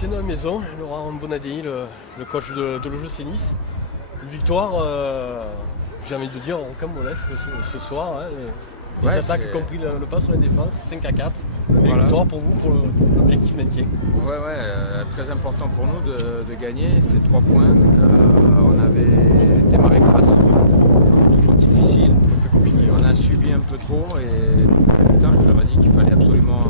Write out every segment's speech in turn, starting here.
technicien de la maison, Laurent Bonadei, le coach de l'OGC Nice. Une victoire, j'ai envie de dire, rocambolesque ce soir. Hein, les attaques ont compris le pas sur la défense, 5-4. Une victoire pour vous, pour l'objectif maintien. Très important pour nous de gagner ces 3 points. On avait démarré face au groupe, toujours difficile, un peu compliqué. On a subi un peu trop et je leur ai dit qu'il fallait absolument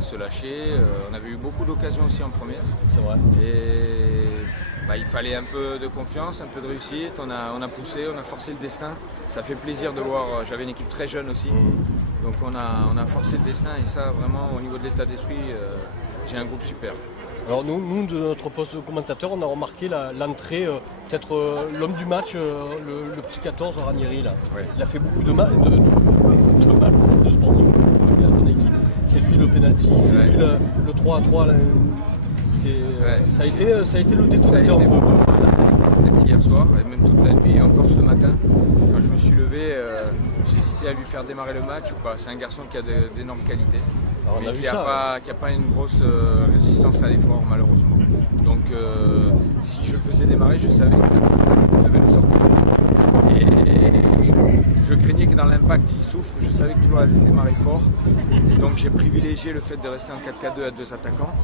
se lâcher. On avait eu beaucoup d'occasions aussi en première. C'est vrai. Et il fallait un peu de confiance, un peu de réussite. On a poussé, on a forcé le destin. Ça fait plaisir de voir. J'avais une équipe très jeune aussi. Donc on a forcé le destin et ça vraiment au niveau de l'état d'esprit, j'ai un groupe super. Alors nous de notre poste de commentateur, on a remarqué l'entrée, peut-être l'homme du match, le petit 14 Ranieri là. Ouais. Il a fait beaucoup de mal de Sporting. Il a son équipe. C'est lui le penalty, c'est lui le 3-3. Ça a été le détonateur. C'était hier soir et même toute la nuit et encore ce matin. Quand je me suis levé, j'hésitais à lui faire démarrer le match ou pas. C'est un garçon qui a d'énormes qualités, mais qui n'a pas une grosse résistance à l'effort malheureusement. Donc si je le faisais démarrer, je savais que je devais le sortir. Et je craignais que dans l'impact il souffre, je savais que Toulouse allait démarrer fort. Et donc j'ai privilégié le fait de rester en 4-4-2 à 2 attaquants.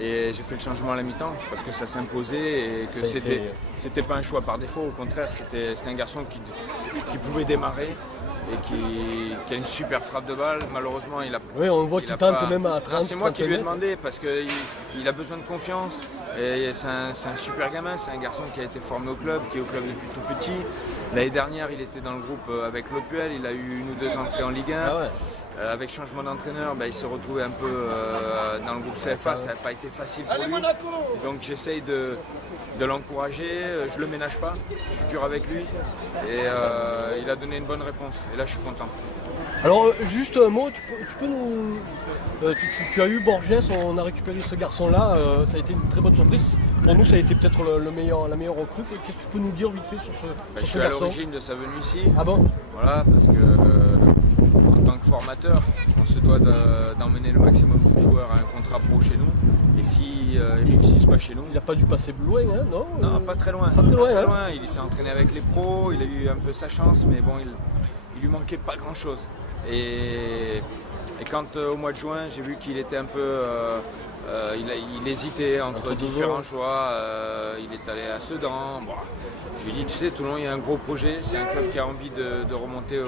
Et j'ai fait le changement à la mi-temps parce que ça s'imposait et que c'était pas un choix par défaut, au contraire c'était un garçon qui pouvait démarrer et qui a une super frappe de balle. Malheureusement on voit qu'il tente même à 30. C'est moi qui lui ai demandé parce qu'il a besoin de confiance et c'est un super gamin, c'est un garçon qui a été formé au club, qui est au club depuis tout petit. L'année dernière il était dans le groupe avec l'Opuel, il a eu 1 ou 2 entrées en Ligue 1. Avec changement d'entraîneur, il se retrouvait un peu dans le groupe CFA, ça n'a pas été facile pour lui. Donc j'essaye de l'encourager, je ne le ménage pas, je suis dur avec lui et il a donné une bonne réponse et là je suis content. Alors juste un mot, tu peux nous... Tu as eu Borges, on a récupéré ce garçon-là, ça a été une très bonne surprise. Pour nous ça a été peut-être la meilleure recrue. Qu'est-ce que tu peux nous dire vite fait sur ce garçon ? Je suis à l'origine de sa venue ici. Ah bon ? Voilà, parce que... en tant que formateur, on se doit d'emmener le maximum de joueurs à un contrat pro chez nous. Et s'ils ne réussissent pas chez nous... Il n'a pas dû passer loin, hein, non ? Non, pas très loin. Il s'est entraîné avec les pros, il a eu un peu sa chance, mais bon, il lui manquait pas grand-chose. Et quand au mois de juin, j'ai vu qu'il était un peu... il hésitait entre différents choix. Il est allé à Sedan. Je lui ai dit, tu sais, Toulon, il y a un gros projet. C'est un club qui a envie de remonter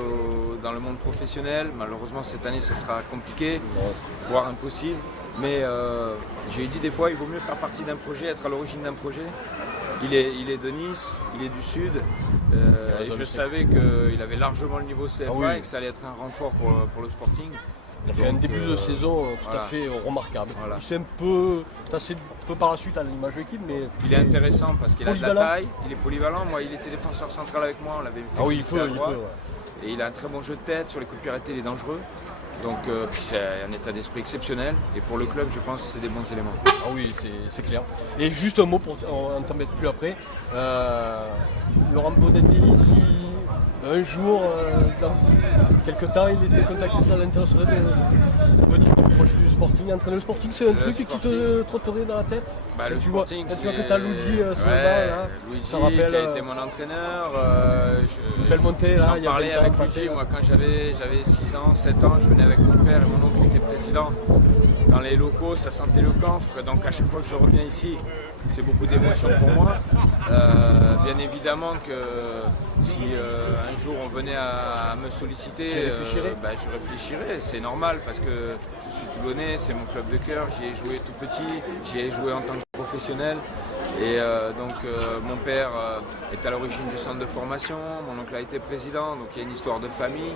dans le monde professionnel. Malheureusement, cette année, ça sera compliqué, voire impossible. Mais je lui ai dit, des fois, il vaut mieux faire partie d'un projet, être à l'origine d'un projet. Il est de Nice, il est du Sud. Et je savais qu'il avait largement le niveau CFA et que ça allait être un renfort pour le Sporting. Il a fait un début de saison tout à fait remarquable. Voilà. C'est un peu par la suite à l'image de l'équipe, mais... Il est intéressant parce qu'il a de la taille, il est polyvalent. Moi, il était défenseur central avec moi, on l'avait fait il peut. Et il a un très bon jeu de tête, sur les coups de pied arrêtés, il est dangereux. Donc puis c'est un état d'esprit exceptionnel. Et pour le club, je pense que c'est des bons éléments. Ah oui, c'est clair. Et juste un mot, on ne t'en met plus après. Laurent Bonadei, si un jour, dans quelques temps, il était contacté, ça l'intéresserait de venir proche du Sporting, entraîner le Sporting, c'est un truc qui te trotterait dans la tête? Le Sporting, tu vois que tu as Luigi sur le banc, là, Luigi ça rappelle, qui a été mon entraîneur. Une belle montée, là, il y a 20 ans. J'en parlais avec Luigi, moi quand j'avais 6 ans, 7 ans, je venais avec mon père et mon oncle qui était président dans les locaux, ça sentait le camphre, donc à chaque fois que je reviens ici, c'est beaucoup d'émotions pour moi. Bien évidemment que si un jour on venait à me solliciter, je réfléchirais, c'est normal parce que je suis Toulonnais, c'est mon club de cœur, j'y ai joué tout petit, j'y ai joué en tant que professionnel. Et mon père est à l'origine du centre de formation, mon oncle a été président, donc il y a une histoire de famille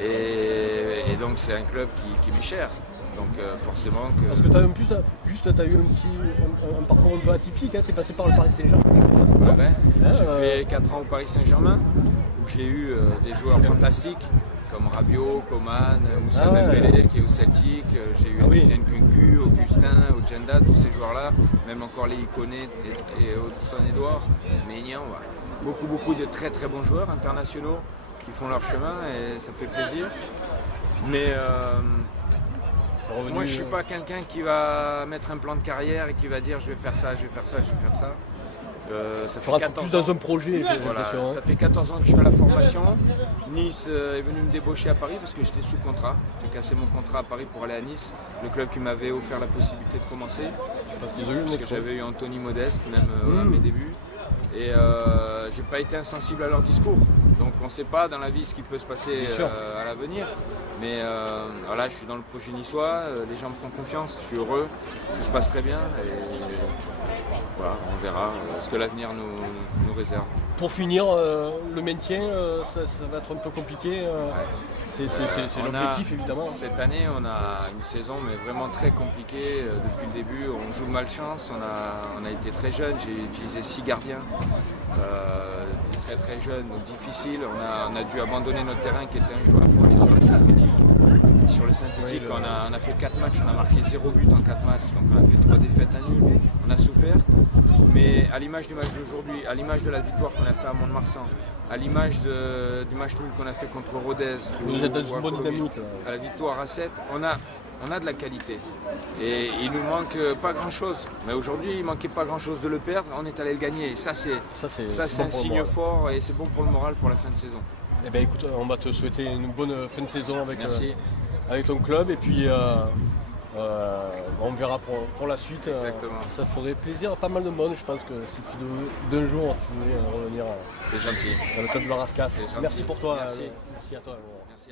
et donc c'est un club qui m'est cher. Donc forcément que... Parce que tu as eu un parcours un peu atypique, hein, tu es passé par le Paris Saint-Germain. J'ai fait 4 ans au Paris Saint-Germain, où j'ai eu des joueurs fantastiques, comme Rabiot, Coman, Moussa Dembélé qui est au Celtic, j'ai eu Nkunku, Augustin, Ojenda, tous ces joueurs-là, même encore les Iconé et Hudson Edouard, Maignan, beaucoup de très très bons joueurs internationaux qui font leur chemin et ça fait plaisir. Mais revenu. Moi, je ne suis pas quelqu'un qui va mettre un plan de carrière et qui va dire je vais faire ça, je vais faire ça, je vais faire ça. Ça fait 14 plus ans. dans un projet. Voilà, ça fait 14 ans que je suis à la formation. Nice est venu me débaucher à Paris parce que j'étais sous contrat. J'ai cassé mon contrat à Paris pour aller à Nice, le club qui m'avait offert la possibilité de commencer. Parce que j'avais eu Anthony Modeste même à mes débuts. Et j'ai pas été insensible à leur discours. Donc on ne sait pas dans la vie ce qui peut se passer à l'avenir. Mais voilà, je suis dans le projet niçois, les gens me font confiance, je suis heureux, tout se passe très bien. Et voilà, on verra ce que l'avenir nous réserve. Pour finir, le maintien, ça va être un peu compliqué. C'est l'objectif évidemment. Cette année, on a une saison mais vraiment très compliquée depuis le début. On joue malchance, on a été très jeune. J'ai utilisé 6 gardiens, très jeunes, donc difficile. On a dû abandonner notre terrain qui était injouable pour aller sur le synthétique. Sur le synthétique, on a fait 4 matchs, on a marqué 0 but en 4 matchs, donc on a fait 3 défaites à nul. On a souffert. Mais à l'image du match d'aujourd'hui, à l'image de la victoire qu'on a fait à Mont-de-Marsan, à l'image du match nul qu'on a fait contre Rodez, vous êtes dans une bonne dynamique. À la victoire à 7, on a de la qualité. Et il nous manque pas grand-chose. Mais aujourd'hui, il manquait pas grand-chose de le perdre, on est allé le gagner. Et ça, c'est un signe fort et c'est bon pour le moral pour la fin de saison. Eh bien écoute, on va te souhaiter une bonne fin de saison avec ton club. Et puis on verra pour la suite. Ça ferait plaisir à pas mal de monde. Je pense que si d'un jour tu pouvais revenir c'est gentil. Dans le club de la Rascasse. Merci pour toi. Merci. Merci à toi. Merci.